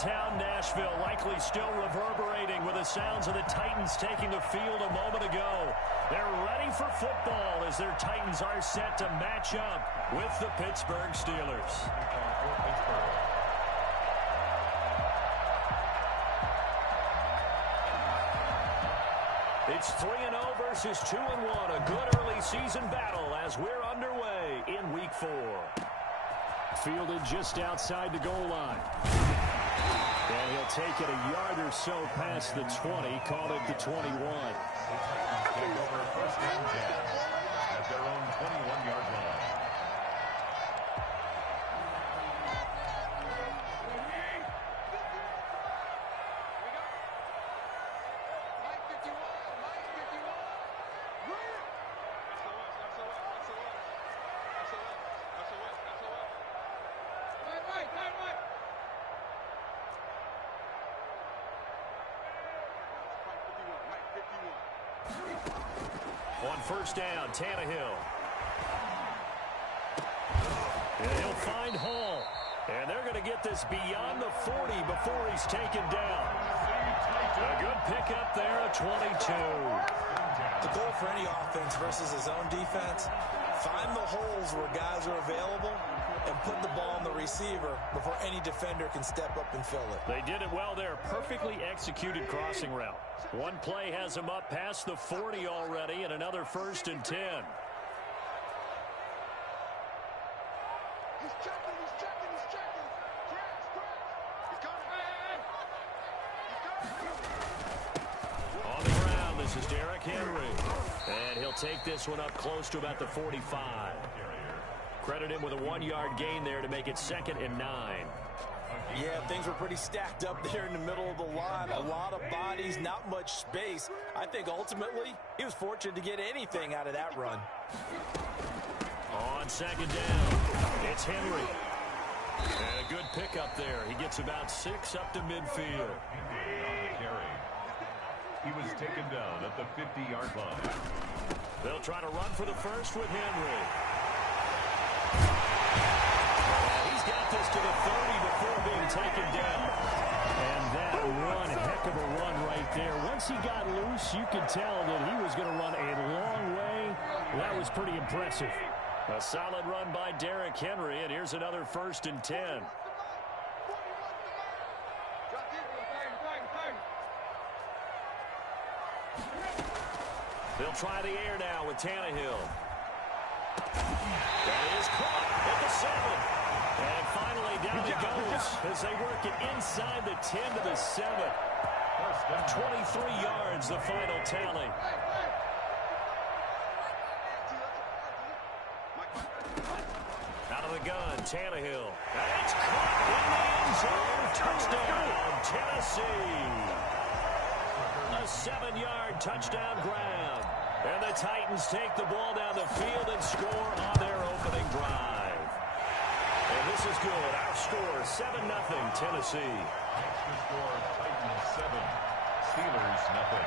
downtown Nashville, likely still reverberating with the sounds of the Titans taking the field a moment ago. They're ready for football as their Titans are set to match up with the Pittsburgh Steelers. It's 3-0 versus 2-1, a good early season battle as we're underway in Week 4. Fielded just outside the goal line. And he'll take it a yard or so past the 20, call it the 21. Take over first and 10 at their own 21-yard line. On first down, Tannehill. And he'll find Hall. And they're going to get this beyond the 40 before he's taken down. A good pickup there at 22. The goal for any offense versus his own defense, find the holes where guys are available and put the ball on the receiver before any defender can step up and fill it. They did it well there. Perfectly executed crossing route. One play has him up past the 40 already, and another 1st and 10. He's checking. On the ground, this is Derrick Henry. And he'll take this one up close to about the 45. Credit him with a 1-yard gain there to make it 2nd and 9. Yeah, things were pretty stacked up there in the middle of the line. A lot of bodies, not much space. I think ultimately he was fortunate to get anything out of that run. On 2nd down, it's Henry. And a good pickup there. He gets about 6 up to midfield. He was taken down at the 50-yard line. They'll try to run for the first with Henry. He's got this to the 30 before being taken down. And that one, heck of a run right there. Once he got loose, you could tell that he was going to run a long way. That was pretty impressive. A solid run by Derrick Henry, and here's another 1st and 10. They'll try the air now with Tannehill. That is caught at the 7. And finally down it goes as they work it inside the 10 to the 7. 23 yards, the final tally. Out of the gun, Tannehill. And it's caught in the end zone. Touchdown, Tennessee. A 7-yard touchdown grab. And the Titans take the ball down the field and score on their opening drive. And this is good. Our score, 7-0, Tennessee. Extra score, Titans 7, Steelers 0.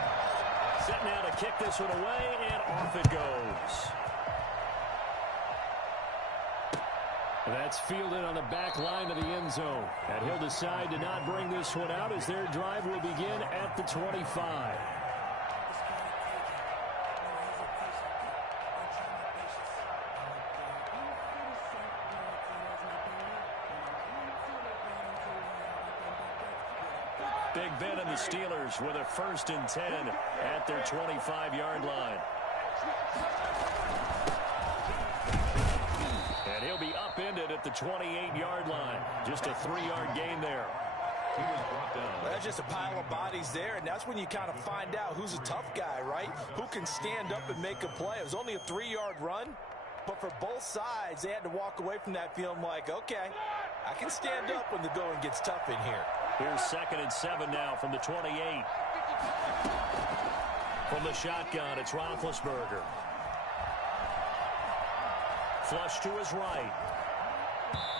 Set now to kick this one away, and off it goes. That's fielded on the back line of the end zone. And he'll decide to not bring this one out as their drive will begin at the 25. Big Ben and the Steelers with a 1st and 10 at their 25-yard line. And he'll be upended at the 28-yard line. Just a 3-yard gain there. He was brought down. Well, that's just a pile of bodies there, and that's when you kind of find out who's a tough guy, right? Who can stand up and make a play. It was only a 3-yard run, but for both sides, they had to walk away from that feeling like, okay, I can stand up when the going gets tough in here. Here's 2nd and 7 now from the 28. From the shotgun, it's Roethlisberger. Flush to his right.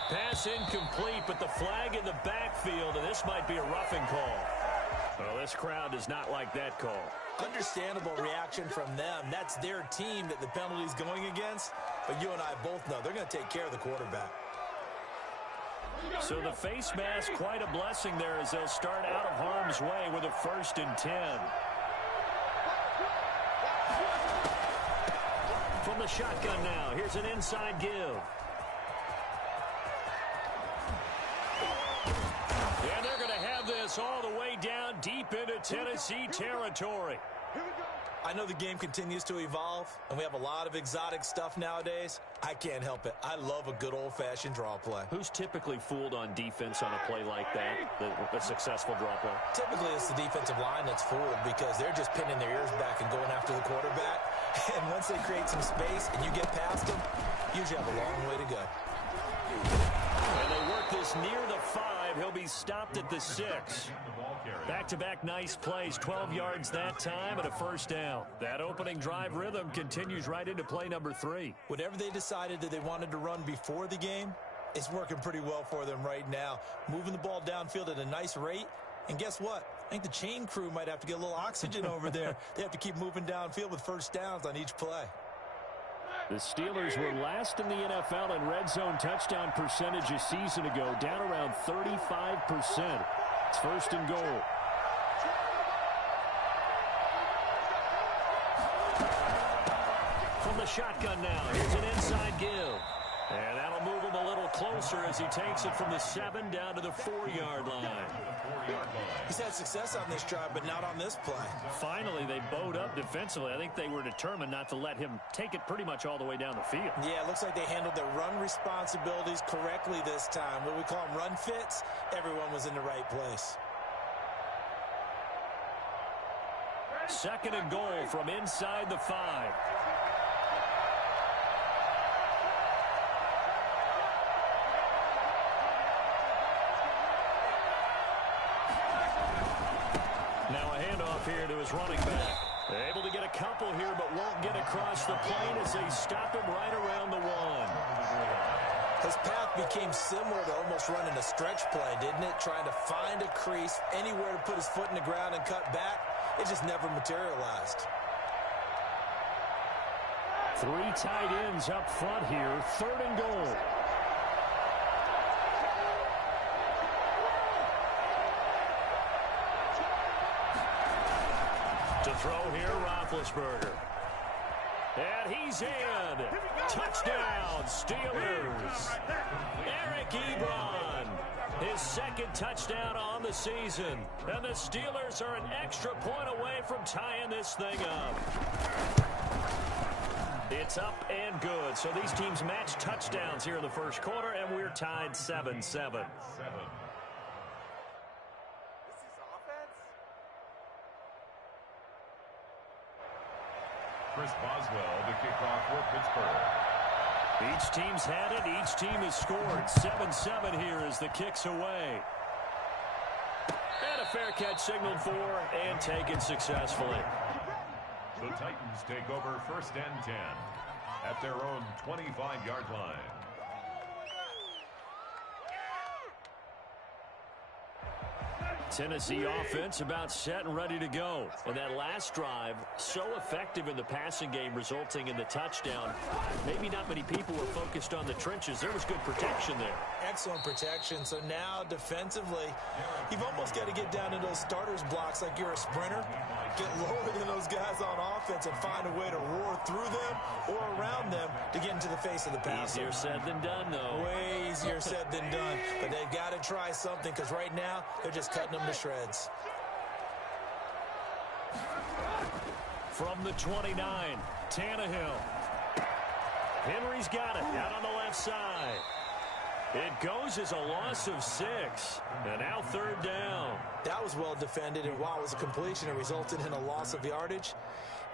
Pass incomplete, but the flag in the backfield, and this might be a roughing call. Well, this crowd does not like that call. Understandable reaction from them. That's their team that the penalty's going against. But you and I both know they're going to take care of the quarterback. So the face mask, quite a blessing there as they'll start out of harm's way with a 1st and 10. From the shotgun now, here's an inside give. And they're going to have this all the way down deep into Tennessee territory. I know the game continues to evolve, and we have a lot of exotic stuff nowadays. I can't help it. I love a good old-fashioned draw play. Who's typically fooled on defense on a play like that, a successful draw play? Typically, it's the defensive line that's fooled because they're just pinning their ears back and going after the quarterback. And once they create some space and you get past them, you usually have a long way to go. And they work this near the 5. He'll be stopped at the 6. Back-to-back nice plays, 12 yards that time and a 1st down. That opening drive rhythm continues right into play number 3. Whatever they decided that they wanted to run before the game, it's working pretty well for them right now. Moving the ball downfield at a nice rate. And guess what? I think the chain crew might have to get a little oxygen over there. They have to keep moving downfield with 1st downs on each play. The Steelers were last in the NFL in red zone touchdown percentage a season ago, down around 35%. It's 1st and goal. From the shotgun now, here's an inside give. And that'll move him a little closer as he takes it from the 7 down to the 4-yard line. He's had success on this drive, but not on this play. Finally, they bowed up defensively. I think they were determined not to let him take it pretty much all the way down the field. Yeah, it looks like they handled their run responsibilities correctly this time. What we call them run fits, everyone was in the right place. 2nd and goal from inside the 5. Now a handoff here to his running back. Able to get a couple here, but won't get across the plane as they stop him right around the 1. His path became similar to almost running a stretch play, didn't it? Trying to find a crease, anywhere to put his foot in the ground and cut back. It just never materialized. 3 tight ends up front here. 3rd and goal. To throw here, Roethlisberger. And he's in. Touchdown, Steelers. Eric Ebron. His 2nd touchdown on the season. And the Steelers are an extra point away from tying this thing up. It's up and good. So these teams match touchdowns here in the 1st quarter, and we're tied 7-7. Chris Boswell to kick off for Pittsburgh. Each team's had it. Each team has scored. 7-7 here as the kick's away. And a fair catch signaled for and taken successfully. The Titans take over 1st and 10 at their own 25-yard line. Tennessee offense about set and ready to go. And that last drive, so effective in the passing game, resulting in the touchdown. Maybe not many people were focused on the trenches. There was good protection there. Excellent protection. So now defensively, you've almost got to get down into those starters blocks like you're a sprinter. Get lower than those guys on offense and find a way to roar through them or around them to get into the face of the passer. Easier said than done, though. Way easier said than done. But they've got to try something because right now they're just cutting them to shreds. From the 29, Tannehill. Henry's got it out on the left side. It goes as a loss of 6. And now 3rd down. That was well defended, and while it was a completion, it resulted in a loss of yardage.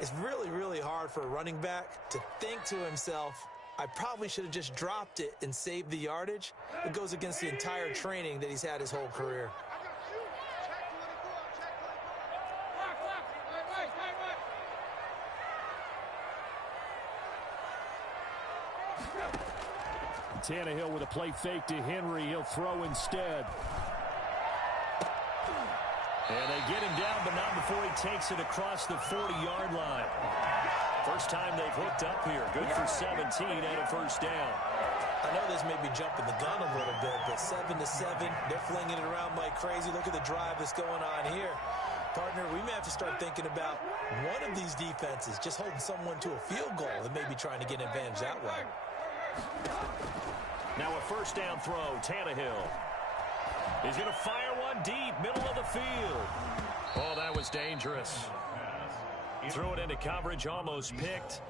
It's really, really hard for a running back to think to himself, I probably should have just dropped it and saved the yardage. It goes against the entire training that he's had his whole career. Tannehill with a play fake to Henry. He'll throw instead. And they get him down, but not before he takes it across the 40-yard line. First time they've hooked up here. Good for 17 and a 1st down. I know this may be jumping the gun a little bit, but 7-7, they're flinging it around like crazy. Look at the drive that's going on here. Partner, we may have to start thinking about one of these defenses just holding someone to a field goal and maybe trying to get an advantage that way. Now a first down throw, Tannehill. He's going to fire one deep, middle of the field. Oh, that was dangerous. Threw it into coverage, almost picked,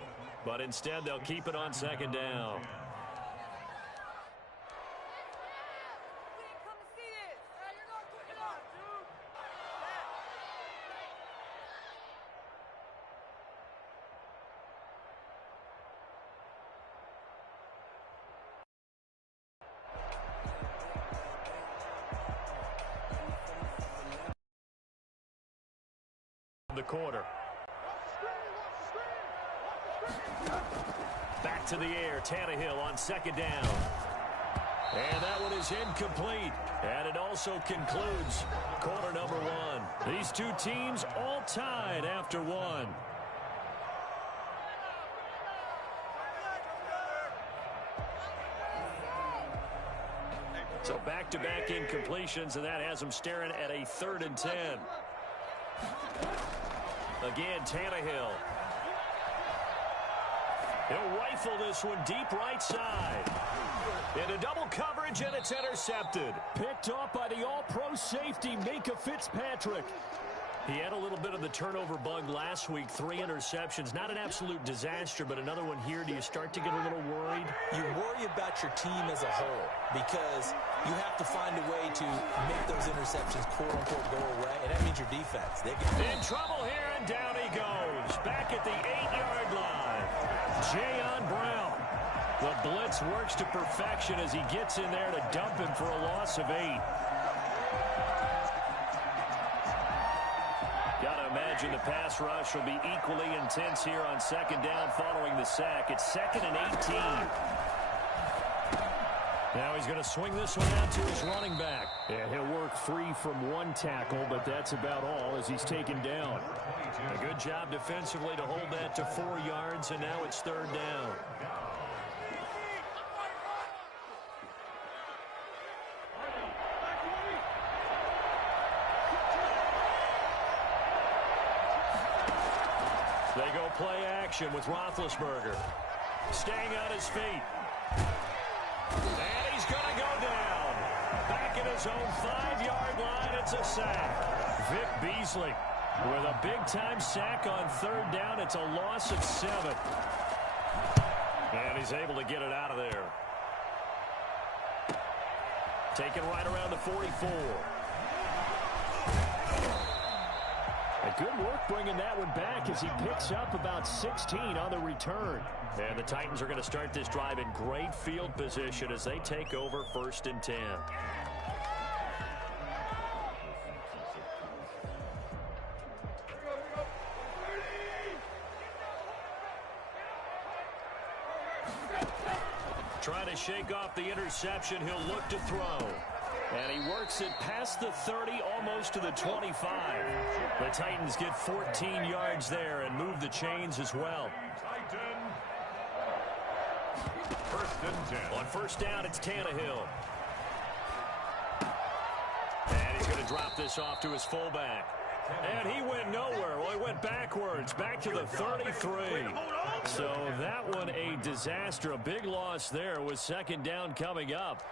but instead they'll keep it on second down. The quarter. Back to the air, Tannehill on second down. And that one is incomplete. And it also concludes quarter number one. These two teams all tied after one. So back-to-back incompletions, and that has them staring at a 3rd and 10. Again, Tannehill. He'll rifle this one deep right side. Into double coverage, and it's intercepted. Picked off by the all-pro safety, Minkah Fitzpatrick. He had a little bit of the turnover bug last week, 3 interceptions. Not an absolute disaster, but another one here. Do you start to get a little worried? You worry about your team as a whole because you have to find a way to make those interceptions, quote-unquote, go away, and that means your defense. In trouble here, and down he goes. Back at the 8-yard line. Jayon Brown. The blitz works to perfection as he gets in there to dump him for a loss of 8. Imagine the pass rush will be equally intense here on second down following the sack. It's 2nd and 18. Now he's going to swing this one out to his running back. And he'll work free from one tackle, but that's about all as he's taken down. A good job defensively to hold that to 4 yards, and now it's 3rd down. They go play action with Roethlisberger. Staying on his feet. And he's going to go down. Back at his own 5-yard line, it's a sack. Vic Beasley with a big-time sack on 3rd down. It's a loss of 7. And he's able to get it out of there. Taken right around the 44. Good work bringing that one back as he picks up about 16 on the return. And the Titans are going to start this drive in great field position as they take over 1st and 10. Trying to shake off the interception, he'll look to throw. And he works it past the 30, almost to the 25. The Titans get 14 yards there and move the chains as well. First and 10. On first down, it's Tannehill. And he's going to drop this off to his fullback. And he went nowhere. Well, he went backwards, back to the 33. So that one a disaster. A big loss there with second down coming up.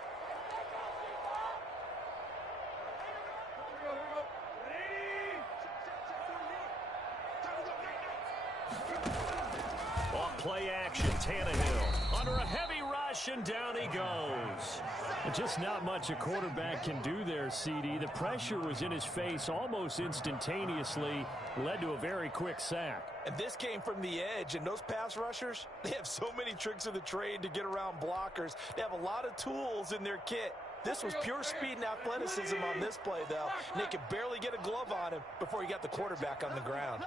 Play action, Tannehill under a heavy rush, and down he goes. Just not much a quarterback can do there, CD. The pressure was in his face almost instantaneously, led to a very quick sack. And this came from the edge, and those pass rushers, they have so many tricks of the trade to get around blockers. They have a lot of tools in their kit. This was pure speed and athleticism on this play, though. And they could barely get a glove on him before he got the quarterback on the ground.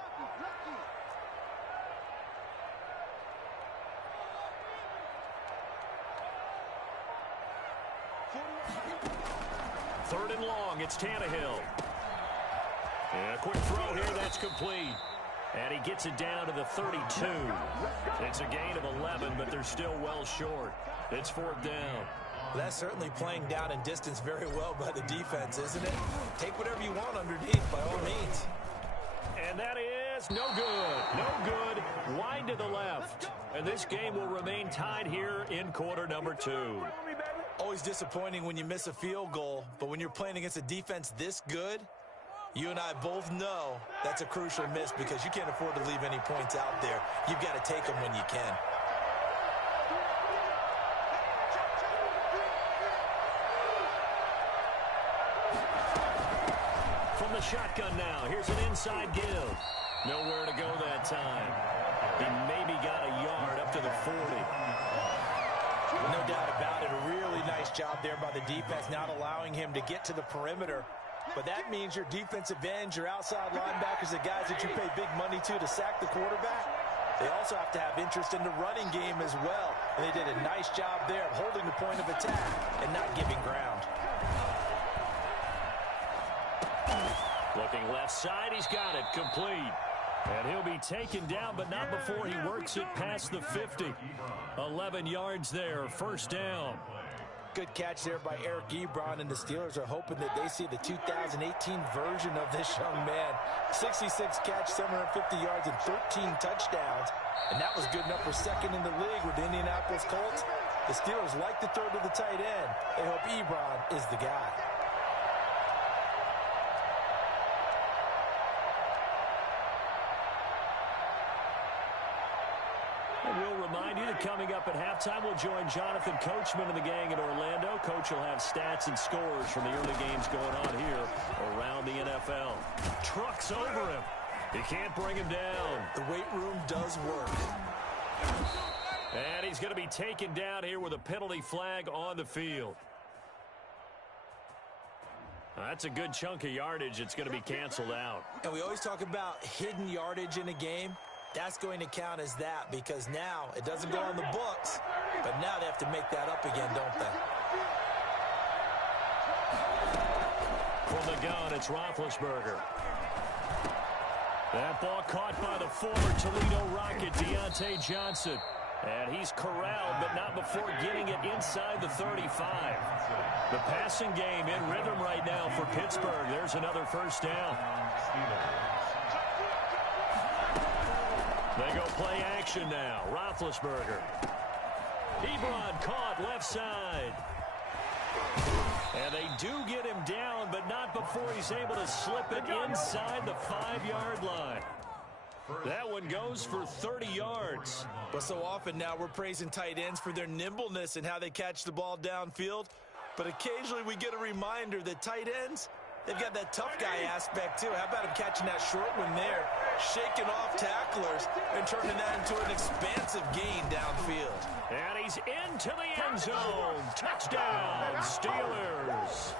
3rd and long, it's Tannehill. And a quick throw here, that's complete. And he gets it down to the 32. It's a gain of 11, but they're still well short. It's 4th down. Well, that's certainly playing down in distance very well by the defense, isn't it? Take whatever you want underneath, by all means. And that is no good. No good. Wide to the left. And this game will remain tied here in quarter number 2. Always disappointing when you miss a field goal, but when you're playing against a defense this good, you and I both know that's a crucial miss because you can't afford to leave any points out there. You've got to take them when you can. From the shotgun now, here's an inside give. Nowhere to go that time. He maybe got a yard up to the 40. No doubt about it. A really nice job there by the defense, not allowing him to get to the perimeter. But that means your defensive ends, your outside linebackers, the guys that you pay big money to sack the quarterback, they also have to have interest in the running game as well. And they did a nice job there of holding the point of attack and not giving ground. Looking left side, he's got it, complete. And he'll be taken down, but not before he works it past the 50. 11 yards there, 1st down. Good catch there by Eric Ebron, and the Steelers are hoping that they see the 2018 version of this young man. 66 catch, 750 yards, and 13 touchdowns. And that was good enough for 2nd in the league with the Indianapolis Colts. The Steelers like to throw to the tight end. They hope Ebron is the guy. And we'll remind you that coming up at halftime, we'll join Jonathan Coachman and the gang in Orlando. Coach will have stats and scores from the early games going on here around the NFL. Trucks over him. He can't bring him down. The weight room does work. And he's going to be taken down here with a penalty flag on the field. That's a good chunk of yardage. It's going to be canceled out. And we always talk about hidden yardage in a game. That's going to count as that because now it doesn't go on the books, but now they have to make that up again, don't they? From the gun, it's Roethlisberger. That ball caught by the former Toledo Rocket, Deontay Johnson. And he's corralled, but not before getting it inside the 35. The passing game in rhythm right now for Pittsburgh. There's another 1st down. They go play action now. Roethlisberger. Ebron caught left side. And they do get him down, but not before he's able to slip it inside the 5-yard line. That one goes for 30 yards. But so often now we're praising tight ends for their nimbleness and how they catch the ball downfield. But occasionally we get a reminder that tight ends, they've got that tough guy aspect too. How about him catching that short one there, shaking off tacklers, and turning that into an expansive gain downfield. And he's into the end zone. Touchdown, Steelers.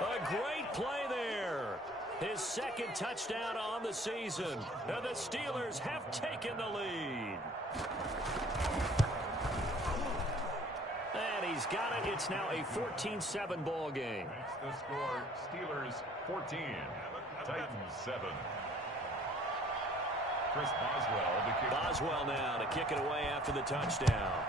A great play there. His 2nd touchdown on the season. And the Steelers have taken the lead. And he's got it. It's now a 14-7 ball game. That's the score. Steelers 14, Titans 7. Chris Boswell to kick. Boswell now to kick it away after the touchdown.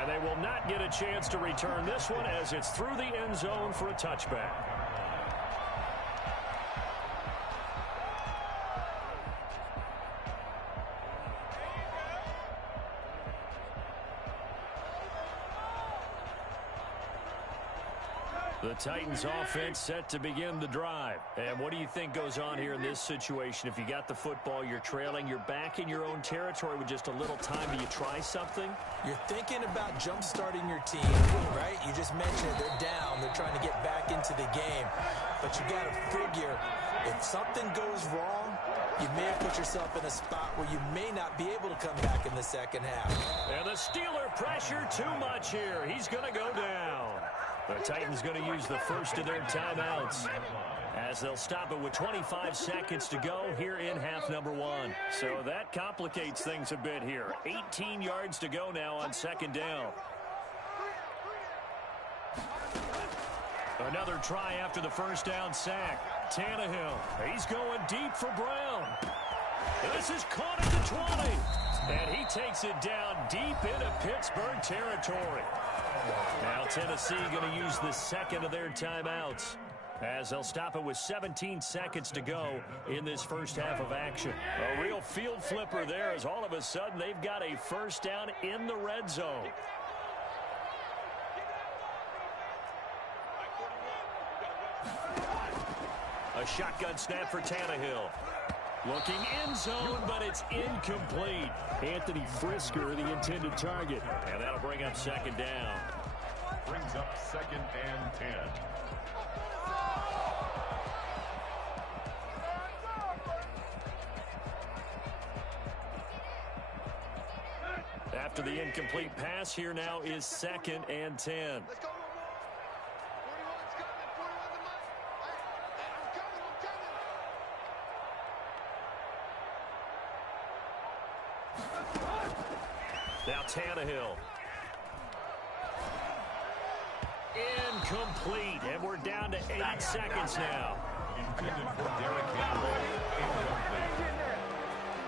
And they will not get a chance to return this one as it's through the end zone for a touchback. The Titans offense set to begin the drive. And what do you think goes on here in this situation? If you got the football, you're trailing, you're back in your own territory with just a little time. Do you try something? You're thinking about jump-starting your team, right? You just mentioned it. They're down. They're trying to get back into the game. But you got to figure, if something goes wrong, you may have put yourself in a spot where you may not be able to come back in the 2nd half. And the Steeler pressure too much here. He's going to go down. The Titans going to use the first of their timeouts as they'll stop it with 25 seconds to go here in half number 1. So that complicates things a bit here. 18 yards to go now on 2nd down. Another try after the first down sack. Tannehill, he's going deep for Brown. This is caught at the 20. And he takes it down deep into Pittsburgh territory. Now Tennessee going to use the second of their timeouts, as they'll stop it with 17 seconds to go in this first half of action. A real field flipper there, as all of a sudden they've got a first down in the red zone. A shotgun snap for Tannehill. Looking end zone, but it's incomplete. Anthony Frisker, the intended target. And that'll bring up second down. Brings up 2nd and 10. After the incomplete pass, here now is 2nd and 10. Now Tannehill. Incomplete, and we're down to 8 seconds now. Intended for Derrick Henry. Incomplete.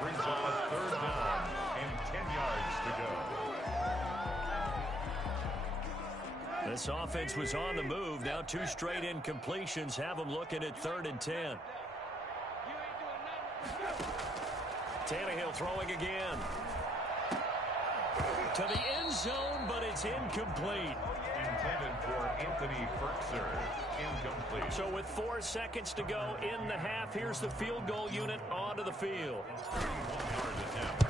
Brings up a 3rd down and 10 yards to go. This offense was on the move. Now 2 straight incompletions have them looking at 3rd and 10. Tannehill throwing again. To the end zone, but it's incomplete. Intended for Anthony Frisker. Incomplete. So with 4 seconds to go in the half, here's the field goal unit onto the field. 31-yard attempt.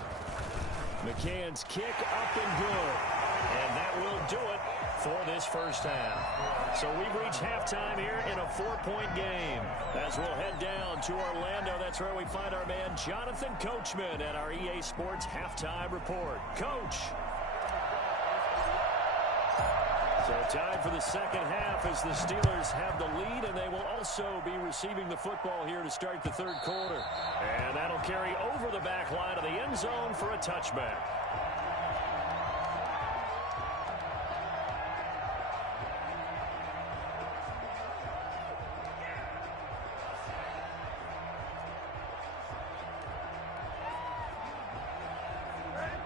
McCann's kick up and good. And that will do it for this first half. So we've reached halftime here in a 4-point game. As we'll head down to Orlando, that's where we find our man Jonathan Coachman at our EA Sports Halftime Report. Coach. So time for the second half as the Steelers have the lead, and they will also be receiving the football here to start the 3rd quarter. And that'll carry over the back line of the end zone for a touchback.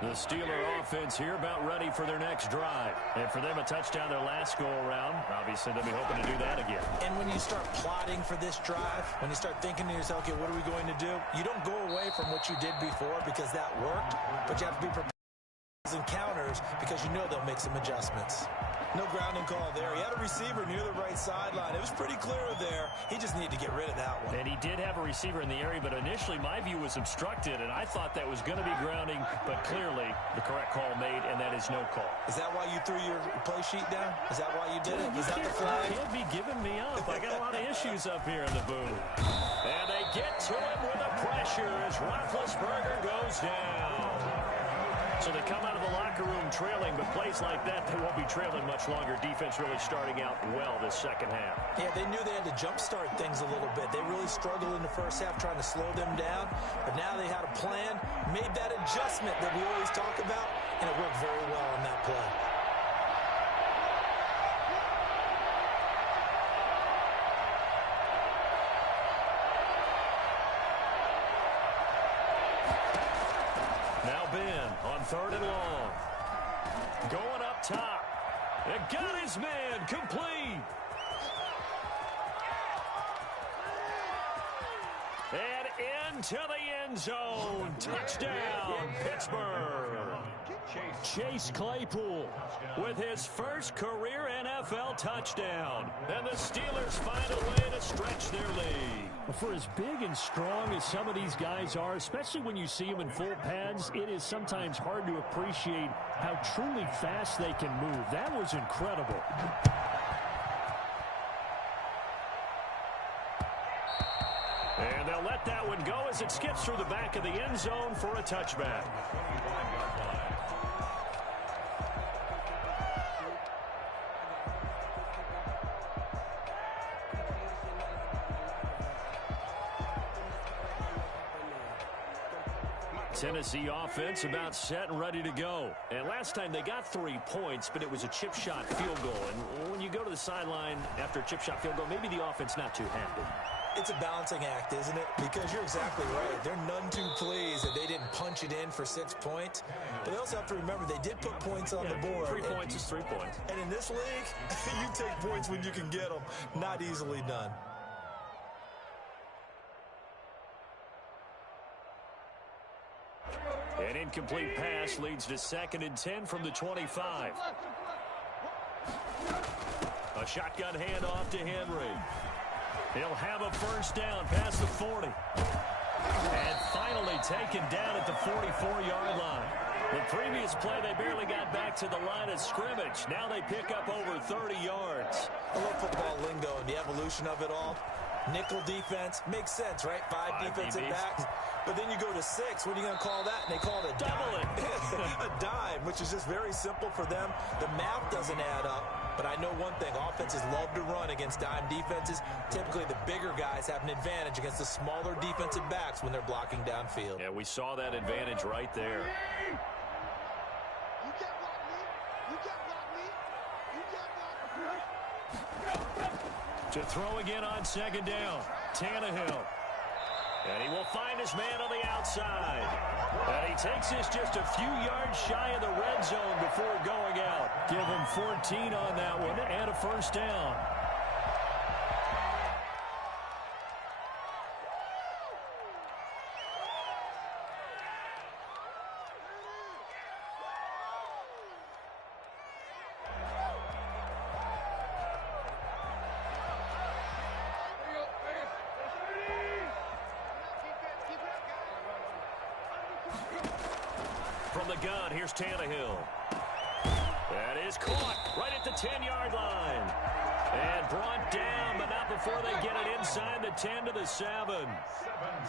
The Steeler offense here about ready for their next drive. And for them, a touchdown their last go-around. Obviously, they'll be hoping to do that again. And when you start plotting for this drive, when you start thinking to yourself, okay, what are we going to do? You don't go away from what you did before because that worked, but you have to be prepared and counters because you know they'll make some adjustments. No grounding call there. He had a receiver near the right sideline. It was pretty clear there. He just needed to get rid of that one. And he did have a receiver in the area, but initially my view was obstructed, and I thought that was going to be grounding, but clearly the correct call made, and that is no call. Is that why you threw your play sheet down? Is that why you did it? Is that the flag? You can't be giving me up. I got a lot of issues up here in the booth. And they get to him with the pressure as Roethlisberger goes down. So they come out of the locker room trailing, but plays like that, they won't be trailing much longer. Defense really starting out well this second half. Yeah, they knew they had to jumpstart things a little bit. They really struggled in the first half trying to slow them down, but now they had a plan, made that adjustment that we always talk about, and it worked very well on that play. Now Ben on 3rd and long. Going up top. It got his man complete. And into the end zone. Touchdown, Pittsburgh. Chase Claypool with his first career NFL touchdown. And the Steelers find a way to stretch their lead. For as big and strong as some of these guys are, especially when you see them in full pads, it is sometimes hard to appreciate how truly fast they can move. That was incredible. And they'll let that one go as it skips through the back of the end zone for a touchback. Tennessee offense about set and ready to go. And last time they got 3 points, but it was a chip shot field goal. And when you go to the sideline after a chip shot field goal. Maybe the offense not too happy. It's a balancing act, isn't it? Because you're exactly right. They're none too pleased that they didn't punch it in for 6 points. But they also have to remember they did put points on the board. 3 points is 3 points. And in this league, you take points when you can get them. Not easily done. An incomplete pass leads to 2nd and 10 from the 25. A shotgun handoff to Henry. He'll have a first down past the 40. And finally taken down at the 44-yard line. The previous play, they barely got back to the line of scrimmage. Now they pick up over 30 yards. I love football lingo and the evolution of it all. Nickel defense makes sense, right? Five defensive backs. But then you go to 6. What are you going to call that? And they call it a dime. A dime, which is just very simple for them. The math doesn't add up. But I know one thing. Offenses love to run against dime defenses. Typically, the bigger guys have an advantage against the smaller defensive backs when they're blocking downfield. Yeah, we saw that advantage right there. You can't block me. You can't block me. You can't block me. To throw again on 2nd down. Tannehill. And he will find his man on the outside. And he takes this just a few yards shy of the red zone before going out. Give him 14 on that one and a first down. From the gun, here's Tannehill. That is caught right at the 10-yard line. And brought down, but not before they get it inside the 10 to the 7.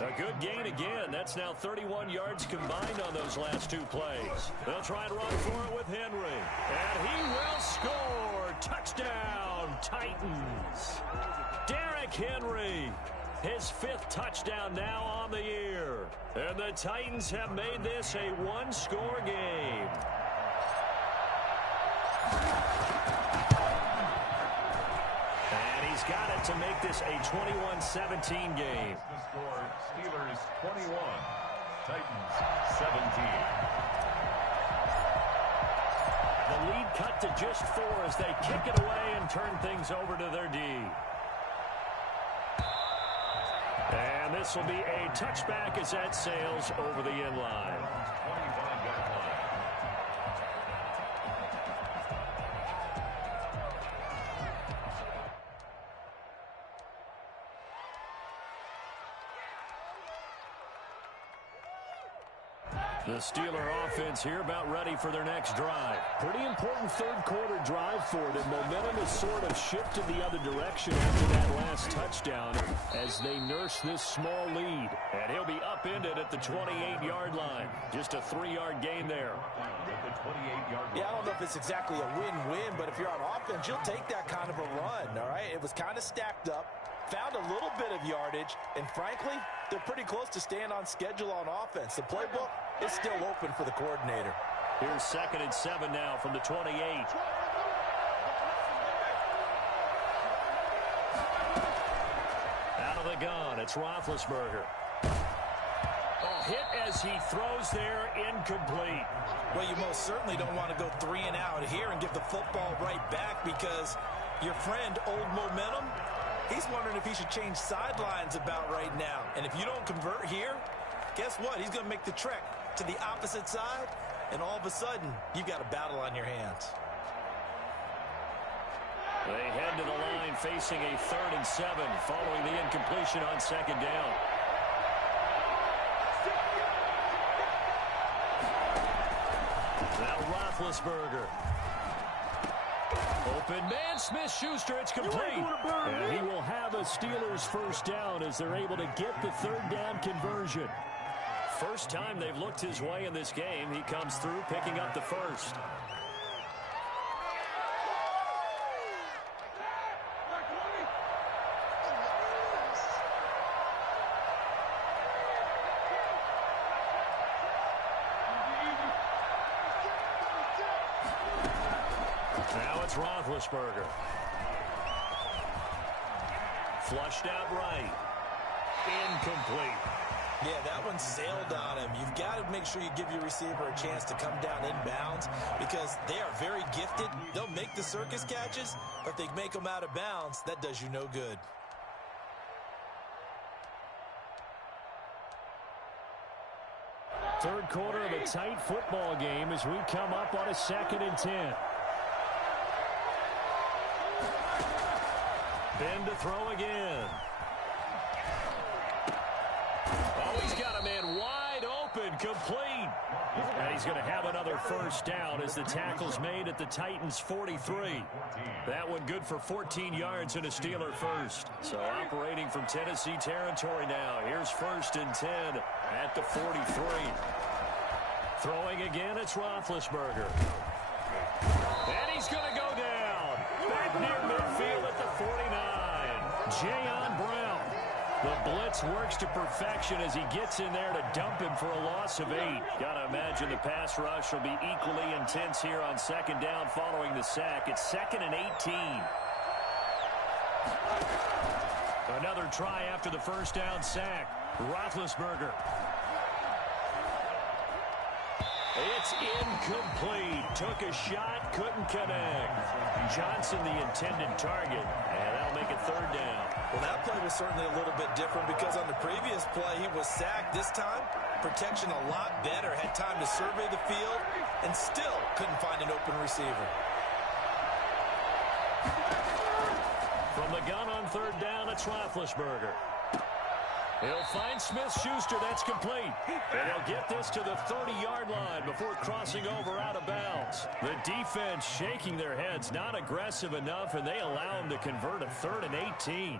A good gain again. That's now 31 yards combined on those last 2 plays. They'll try and run for it with Henry. And he will score. Touchdown, Titans. Derrick Henry. His 5th touchdown now on the year. And the Titans have made this a one-score game. And he's got it to make this a 21-17 game. The score, Steelers 21, Titans 17. The lead cut to just 4 as they kick it away and turn things over to their D. And this will be a touchback as that sails over the end line. 25-yard line. The Steeler offense here about ready for their next drive. Pretty important third-quarter drive for them. Momentum has sort of shifted the other direction after that last touchdown as they nurse this small lead. And he'll be upended at the 28-yard line. Just a 3-yard gain there. At the 28-yard line. Yeah, I don't know if it's exactly a win-win, but if you're on offense, you'll take that kind of a run, all right? It was kind of stacked up. Found a little bit of yardage, and frankly, they're pretty close to staying on schedule on offense. The playbook is still open for the coordinator. Here's 2nd and 7 now from the 28. Out of the gun, it's Roethlisberger. A hit as he throws there, incomplete. Well, you most certainly don't want to go 3 and out here and give the football right back because your friend, Old Momentum, he's wondering if he should change sidelines about right now. And if you don't convert here, guess what? He's going to make the trek to the opposite side, and all of a sudden, you've got a battle on your hands. They head to the line facing a 3rd and 7 following the incompletion on 2nd down. Now Roethlisberger. Open man, Smith-Schuster, it's complete. And he will have a Steelers first down as they're able to get the 3rd down conversion. First time they've looked his way in this game. He comes through picking up the first. Now it's Roethlisberger. Flushed out right. Incomplete. Yeah, that one sailed on him. You've got to make sure you give your receiver a chance to come down inbounds because they are very gifted. They'll make the circus catches, but if they make them out of bounds, that does you no good. Third quarter of a tight football game as we come up on a 2nd and 10. Ben to throw again. Oh, he's got a man wide open, complete. And he's going to have another first down as the tackle's made at the Titans' 43. That one good for 14 yards and a Steeler first. So operating from Tennessee territory now. Here's 1st and 10 at the 43. Throwing again, it's Roethlisberger. And he's going to go down. Back near midfield at the 49. Jayon Brown. The blitz works to perfection as he gets in there to dump him for a loss of 8. Got to imagine the pass rush will be equally intense here on 2nd down following the sack. It's 2nd and 18. Another try after the first down sack. Roethlisberger. It's incomplete. Took a shot, couldn't connect. Johnson the intended target, and that'll make it 3rd down. Well, that play was certainly a little bit different because on the previous play, he was sacked. This time, protection a lot better. Had time to survey the field and still couldn't find an open receiver. From the gun on 3rd down, it's Roethlisberger. He'll find Smith-Schuster. That's complete. And he'll get this to the 30-yard line before crossing over out of bounds. The defense shaking their heads, not aggressive enough, and they allow him to convert a 3rd and 18.